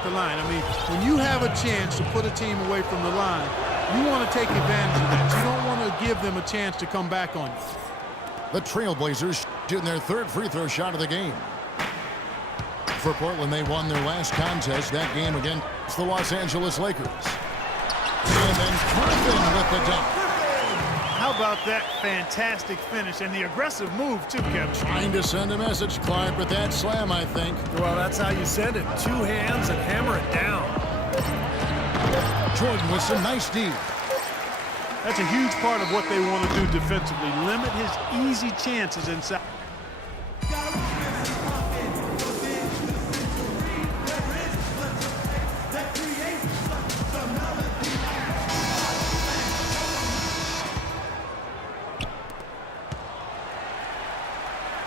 at the line. I mean, when you have a chance to put a team away from the line, you want to take advantage of that. You don't want to give them a chance to come back on you. The Trailblazers shooting their third free throw shot of the game. For Portland, they won their last contest, that game against the Los Angeles Lakers. And then Griffin with the dunk. How about that fantastic finish and the aggressive move, too, Kevin? Trying to send a message, Clark, with that slam, I think. Well, that's how you send it. Two hands and hammer it down. Jordan with some nice D. That's a huge part of what they want to do defensively. Limit his easy chances inside.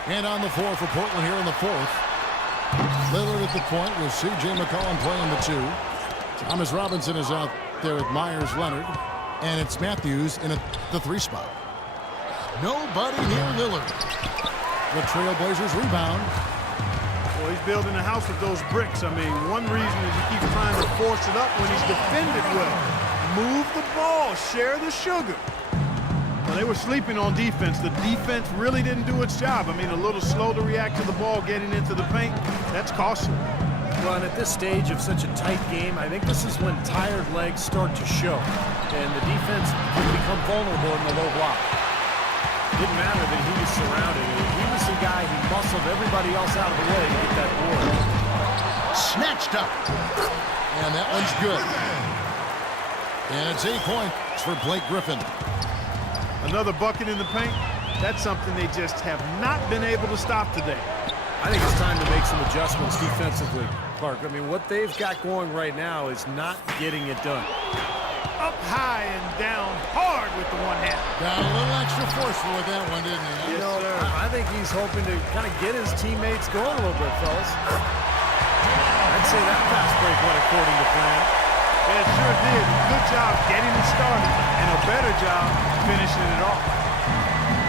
And on the floor for Portland here in the fourth. Lillard at the point with C.J. McCollum playing the two. Thomas Robinson is out there with Myers Leonard. And it's Matthews in the three spot. Nobody near Lillard. The Trailblazers rebound. Well, he's building a house with those bricks. I mean, one reason is he keeps trying to force it up when he's defended well. Move the ball, share the sugar. Well, they were sleeping on defense. The defense really didn't do its job. I mean, a little slow to react to the ball getting into the paint. That's costly. Well, and at this stage of such a tight game, I think this is when tired legs start to show. And the defense can become vulnerable in the low block. It didn't matter that he was surrounded. He was the guy who muscled everybody else out of the way to get that board. Snatched up. And that one's good. And it's 8 points for Blake Griffin. Another bucket in the paint. That's something they just have not been able to stop today. I think it's time to make some adjustments defensively, Clark. I mean, what they've got going right now is not getting it done. Up high and down hard with the one hand. Got a little extra forceful with that one, didn't he? Yes, sir. I think he's hoping to kind of get his teammates going a little bit, fellas. I'd say that fast break went according to plan. Yeah, it sure did. Good job getting it started, and a better job finishing it off.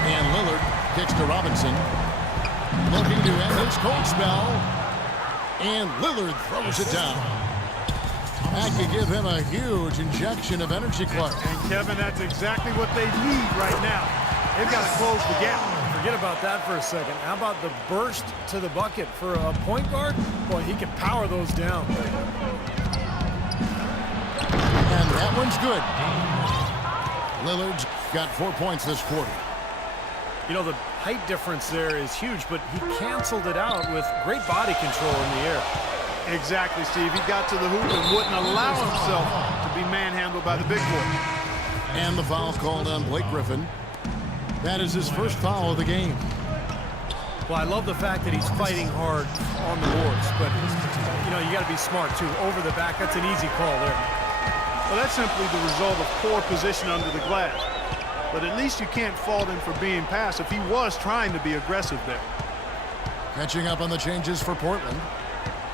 And Lillard kicks to Robinson. Looking to end his cold spell. And Lillard throws it down. That could give him a huge injection of energy, Clark. And Kevin, that's exactly what they need right now. They've got to close the gap. Forget about that for a second. How about the burst to the bucket for a point guard? Boy, he can power those down. And that one's good. Lillard's got 4 points this quarter. You know, the height difference there is huge, but he canceled it out with great body control in the air. Exactly, Steve. He got to the hoop and wouldn't allow himself to be manhandled by the big boy. And the foul called on Blake Griffin. That is his first foul of the game. Well, I love the fact that he's fighting hard on the boards, but, you know, you got to be smart, too. Over the back, that's an easy call there. Well, that's simply the result of poor position under the glass. But at least you can't fault him for being passive. He was trying to be aggressive there. Catching up on the changes for Portland.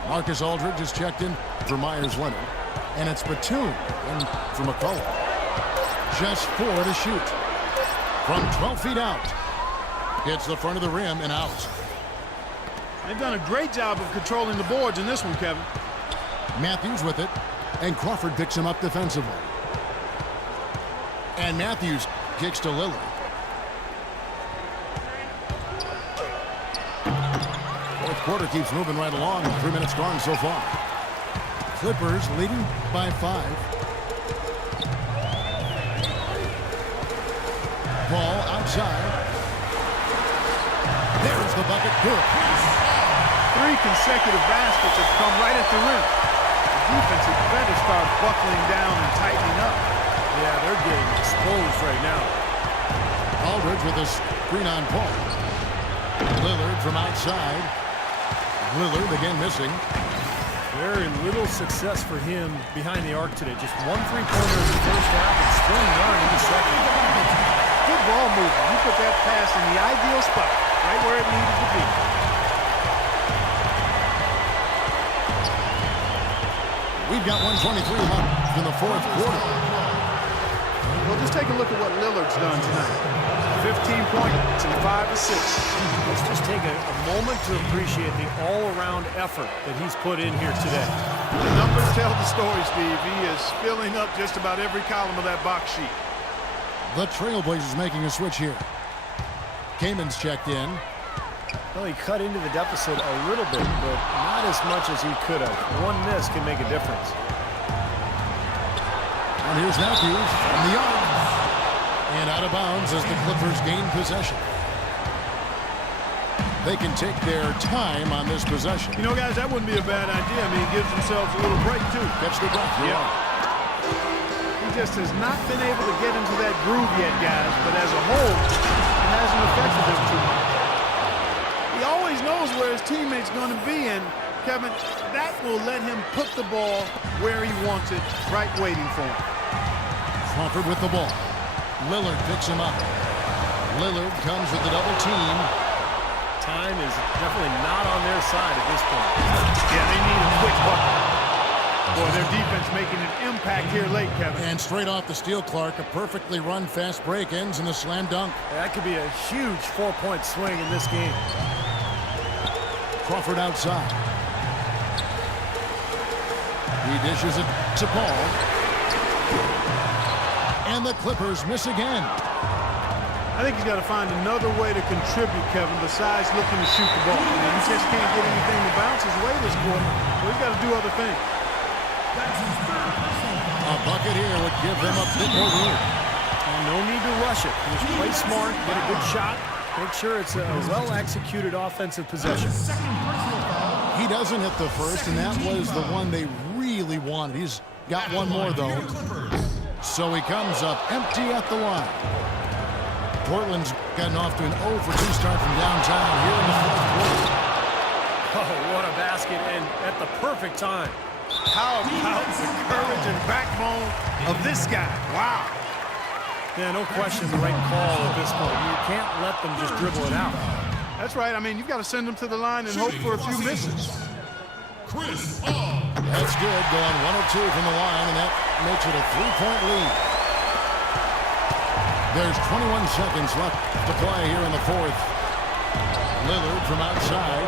Marcus Aldridge is checked in for Myers Leonard. And it's Batum in for McCollum. Just 4 to shoot. From 12 feet out. Hits the front of the rim and out. They've done a great job of controlling the boards in this one, Kevin. Matthews with it. And Crawford picks him up defensively. And Matthews kicks to Lillard. Fourth quarter keeps moving right along. 3 minutes gone so far. Clippers leading by 5. Ball outside. There's the bucket. Good. 3 consecutive baskets have come right at the rim. The defensive defenders start buckling down and tightening up. Yeah, they're getting exposed right now. Aldridge with a screen on Paul. Lillard from outside. Lillard again missing. Very little success for him behind the arc today. Just 1 3-pointer in the first half and still none in the second. Good ball movement. He put that pass in the ideal spot, right where it needed to be. We've got 1:23 left in the fourth quarter. Well, just take a look at what Lillard's done tonight. 15 points and 5 assists. Let's just take a moment to appreciate the all-around effort that he's put in here today. The numbers tell the story, Steve. He is filling up just about every column of that box sheet. The Trailblazers making a switch here. Kaman's checked in. Well, he cut into the deficit a little bit, but not as much as he could have. One miss can make a difference. And here's Matthews from the arc. And out of bounds as the Clippers gain possession. They can take their time on this possession. You know, guys, that wouldn't be a bad idea. I mean, it gives themselves a little break, too. Catch the breath. Yeah. He just has not been able to get into that groove yet, guys. But as a whole, it hasn't affected him too much. He always knows where his teammate's going to be, and, Kevin, that will let him put the ball where he wants it, right waiting for him. Crawford with the ball. Lillard picks him up. Lillard comes with the double team. Time is definitely not on their side at this point. Yeah, they need a quick bucket. Boy, their defense making an impact here late, Kevin. And straight off the steal, Clark, a perfectly run fast break ends in a slam dunk. That could be a huge 4-point swing in this game. Crawford outside. He dishes it to Paul. And the Clippers miss again. I think he's got to find another way to contribute, Kevin, besides looking to shoot the ball. I mean, he just can't get anything to bounce his way this quarter, so he's got to do other things. A bucket here would give them a bit more room. And no need to rush it. Just play smart, get a good shot, make sure it's a well-executed offensive possession. He doesn't hit the first, and that was the one they really wanted. He's got one more, though. So he comes up empty at the line. Portland's gotten off to an 0 for 2 start from downtown here in the fourth quarter. Oh, what a basket, and at the perfect time. How about the courage and backbone of this guy? Wow. Yeah, no question the right call at this point. You can't let them just dribble it out. That's right. I mean, you've got to send them to the line and hope for a few misses. That's good, going 1 of 2 from the line, and that makes it a 3-point lead. There's 21 seconds left to play here in the fourth. Lillard from outside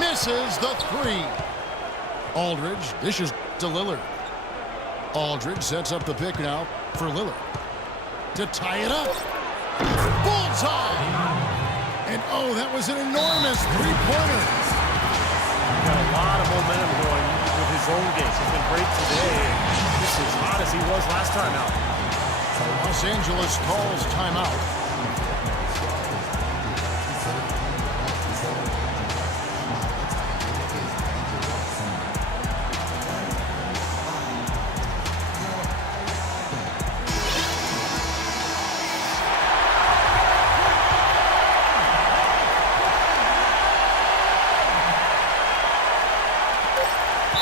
misses the 3. Aldridge dishes to Lillard. Aldridge sets up the pick now for Lillard to tie it up. Bullseye! And oh, that was an enormous three-pointer. Got a lot of momentum going with his own game. He's been great today. Just as hot as he was last time out. Los Angeles calls timeout.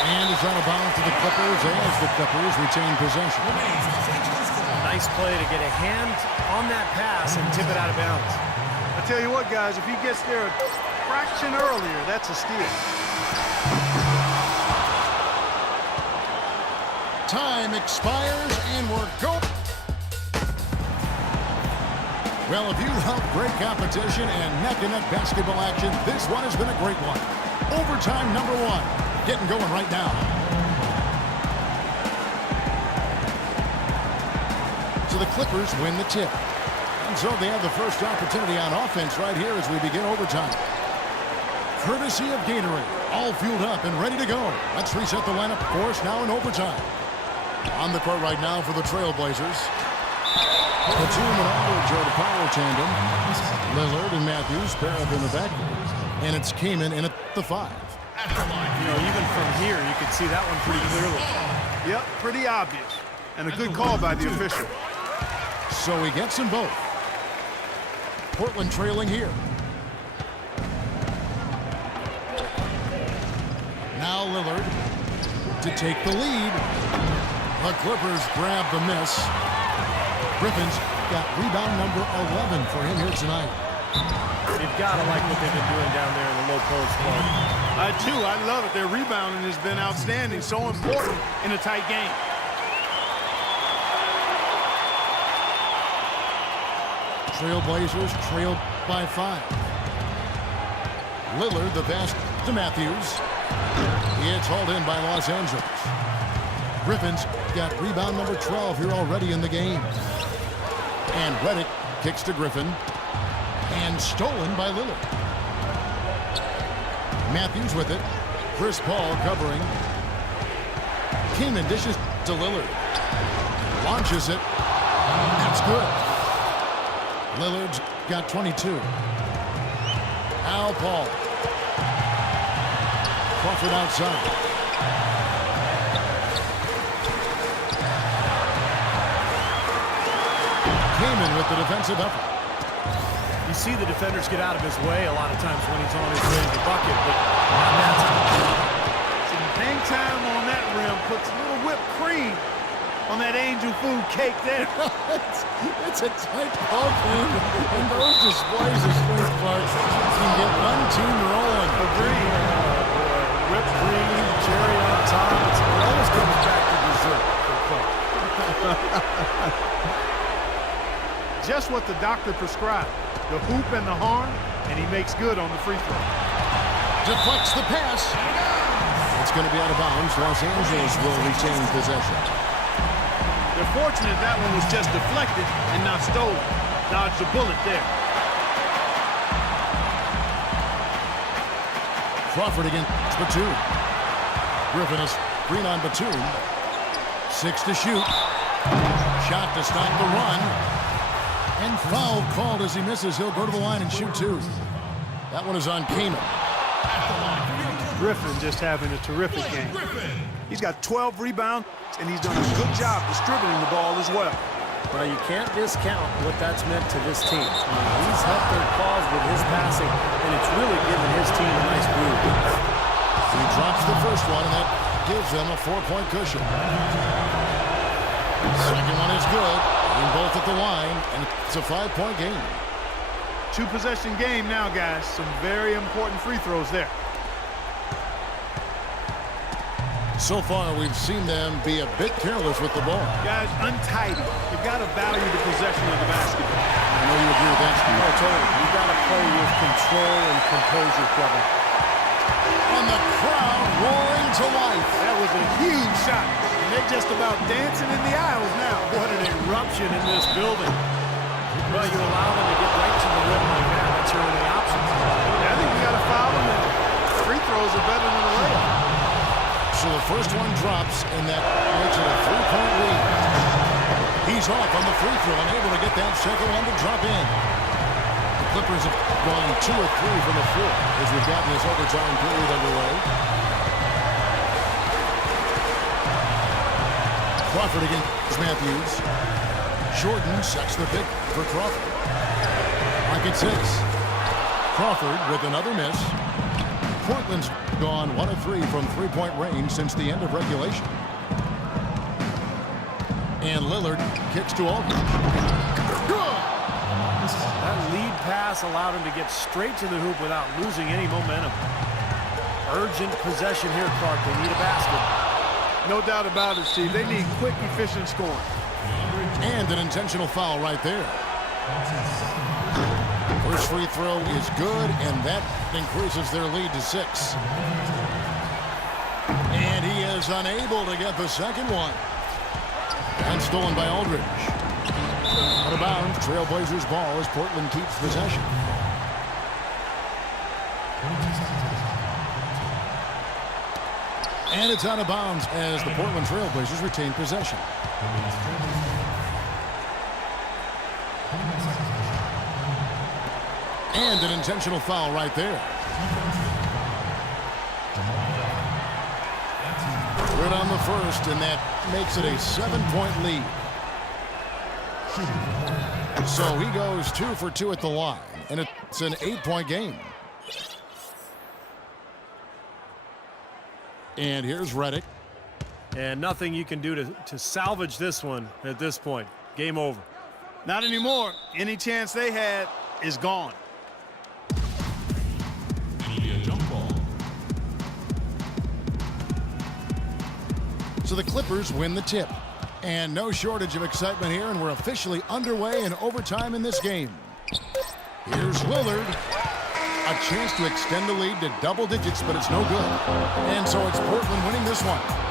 And it's out of bounds to the Clippers as the Clippers retain possession. Nice play to get a hand on that pass and tip it out of bounds. I tell you what, guys, if he gets there a fraction earlier, that's a steal. Time expires, and we're going. Well, if you love great competition and neck-and-neck basketball action, this one has been a great one. Overtime number 1, getting going right now. So the Clippers win the tip. And so they have the first opportunity on offense right here as we begin overtime. Courtesy of Gatorade, all fueled up and ready to go. Let's reset the lineup for us now in overtime. On the court right now for the Trailblazers. Batum and Aldridge are the power tandem. Lillard and Matthews pair up in the backcourt. And it's Kaman in at the 5. You know, even from here, you can see that one pretty clearly. Yep, pretty obvious. And a good call by the official. So he gets them both. Portland trailing here. Now Lillard to take the lead. The Clippers grab the miss. Griffin's got rebound number 11 for him here tonight. You've got to like what they've been doing down there in the low post. I do. I love it. Their rebounding has been outstanding. So important in a tight game. Trailblazers trailed by 5. Lillard the pass to Matthews. It's hauled in by Los Angeles. Griffin's got rebound number 12 here already in the game. And Redick kicks to Griffin. And stolen by Lillard. Matthews with it. Chris Paul covering. Keenan dishes to Lillard. Launches it. That's good. Lillard's got 22. Al Paul. Crawford outside. Kaman with the defensive effort. You see the defenders get out of his way a lot of times when he's on his way to the bucket, but not that time. Some hang time on that rim puts a little whipped cream on that angel food cake there. it's a tight ball game, and those displays of strength, Clark, can get one team rolling. Agreed. Whipped cream, cherry on top. It always comes back to dessert for Clark. Just what the doctor prescribed. The hoop and the horn, and he makes good on the free throw. Deflects the pass. It's going to be out of bounds. Los Angeles will retain possession. They're fortunate that one was just deflected and not stolen. Dodged a bullet there. Crawford against Batum. Griffin is green on Batum. 6 to shoot. Shot to stop the run. And foul called as he misses. He'll go to the line and shoot 2. That one is on Kaman. Griffin just having a terrific game. He's got 12 rebounds, and he's done a good job distributing the ball as well. Well, you can't discount what that's meant to this team. He's helped their cause with his passing, and it's really given his team a nice move. He drops the first one, and that gives them a 4-point cushion. Second one is good. In both at the line, and it's a 5-point game. 2-possession game now, guys. Some very important free throws there. So far, we've seen them be a bit careless with the ball. Guys, untidy. You've got to value the possession of the basketball. I know you agree with that, Steve. Oh, totally. You've got to play with control and composure, Kevin. And the crowd roaring to life. That was a huge shot. And they're just about dancing in the aisles now. What an eruption in this building. Well, you allow them to get right to the rim like that. That's your only option. Yeah, I think we got to foul them, and free throws are better than a layup. So the first one drops, and that makes it a 3-point lead. He's off on the free throw and able to get that second one to drop in. The Clippers have gone 2 of 3 from the floor as we've gotten this overtime period underway. Crawford against Matthews. Jordan sets the pick for Crawford. Pocket 6. Crawford with another miss. Portland's gone 1 of 3 from 3-point range since the end of regulation. And Lillard kicks to Aldridge. That lead pass allowed him to get straight to the hoop without losing any momentum. Urgent possession here, Clark. They need a basket. No doubt about it, Steve. They need quick, efficient scoring. And an intentional foul right there. First free throw is good, and that increases their lead to 6. And he is unable to get the second one. And stolen by Aldridge. Out of bounds, Trailblazers ball as Portland keeps possession. And it's out of bounds as the Portland Trailblazers retain possession. And an intentional foul right there. Good on the first, and that makes it a 7-point lead. So he goes 2 for 2 at the line, and it's an 8-point game. And here's Redick. And nothing you can do to salvage this one at this point. Game over. Not anymore. Any chance they had is gone. So the Clippers win the tip. And no shortage of excitement here, and we're officially underway in overtime in this game. Here's Lillard. A chance to extend the lead to double digits, but it's no good. And so it's Portland winning this one.